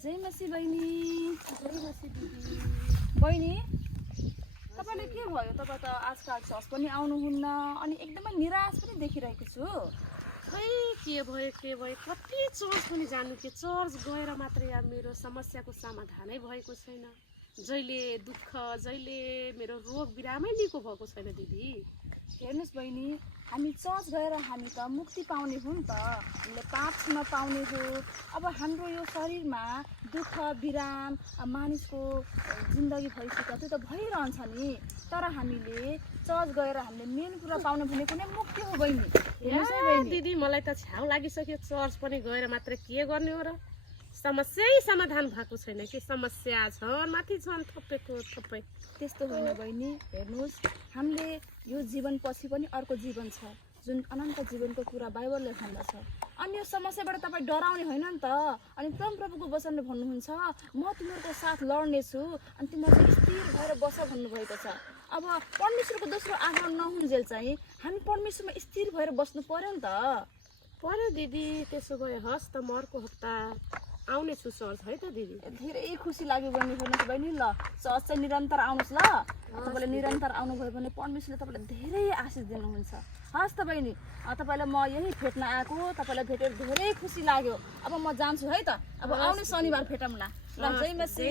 जय मसी बहिनी। जय मसी दिदी। बहिनी तपाईले के भयो? तपाई त आजकल चर्च पनि आउनुहुन्न अनि एकदमै निराश पनि देखिरहेको छु। खै के भयो कति चर्च पनि जानु के चर्च गएर मात्रै या मेरो समस्याको समाधानै भएको छैन। जहिले दुःख जहिले मेरो रोग बिरामै निको भएको छैन दिदी। हेर्नुस् बहिनी, हामी चर्च गएर हामी त मुक्ति पाउने हो नि त, हामीले पाप क्षमा पाउने हो। अब हाम्रो यो शरीरमा दुःख बिराम मानिसको जिन्दगी भइसक्यो त्यो त भइरहन्छ नि, तर हामीले चर्च गएर हामीले मेन कुरा पाउने भनेको नै मुक्ति हो बहिनी। हेर्नुस् है बहिनी दिदी मलाई त छ्याउ लागिसक्यो चर्च पनि गएर मात्र के गर्ने हो र? समस्यै समाधान भएको छैन कि समस्या छन् माथि छन् थप्पै। त्यस्तो होइन बहिनी। हेर्नुस्, हामीले यो जीवन पछि पनि अर्को जीवन छ जुन अनन्त जीवनको कुरा बाइबलले भन्दछ। अनि यो समस्याबाट तपाईँ डराउने होइन नि त। अनि परमप्रभुको वचनले भन्नुहुन्छ म तिमीहरूको साथ लड्नेछु अनि तिमीहरू स्थिर भएर बस भन्नुभएको छ। अब परमेश्वरको दोस्रो आगमन नहुन्जेल चाहिँ हामी परमेश्वरमा स्थिर भएर बस्नु पर्यो नि त। पर्यो दिदी। त्यसो भए हस् त म अर्को हप्ता आउने छु चर्च है त दिदी। धेरै खुसी लाग्यो बहिनी। हेर्नुहोस् बहिनी, ल चर्च चाहिँ निरन्तर आउनुहोस् ल। तपाईँले निरन्तर आउनुभयो भने परमेश्वरले तपाईँलाई धेरै आशिष दिनुहुन्छ। हस् त बहिनी, तपाईँलाई म यही भेट्न आएको, तपाईँलाई भेटेर धेरै खुसी लाग्यो। अब म जान्छु है त। अब आउने शनिबार भेटौँला। ल जय मसी।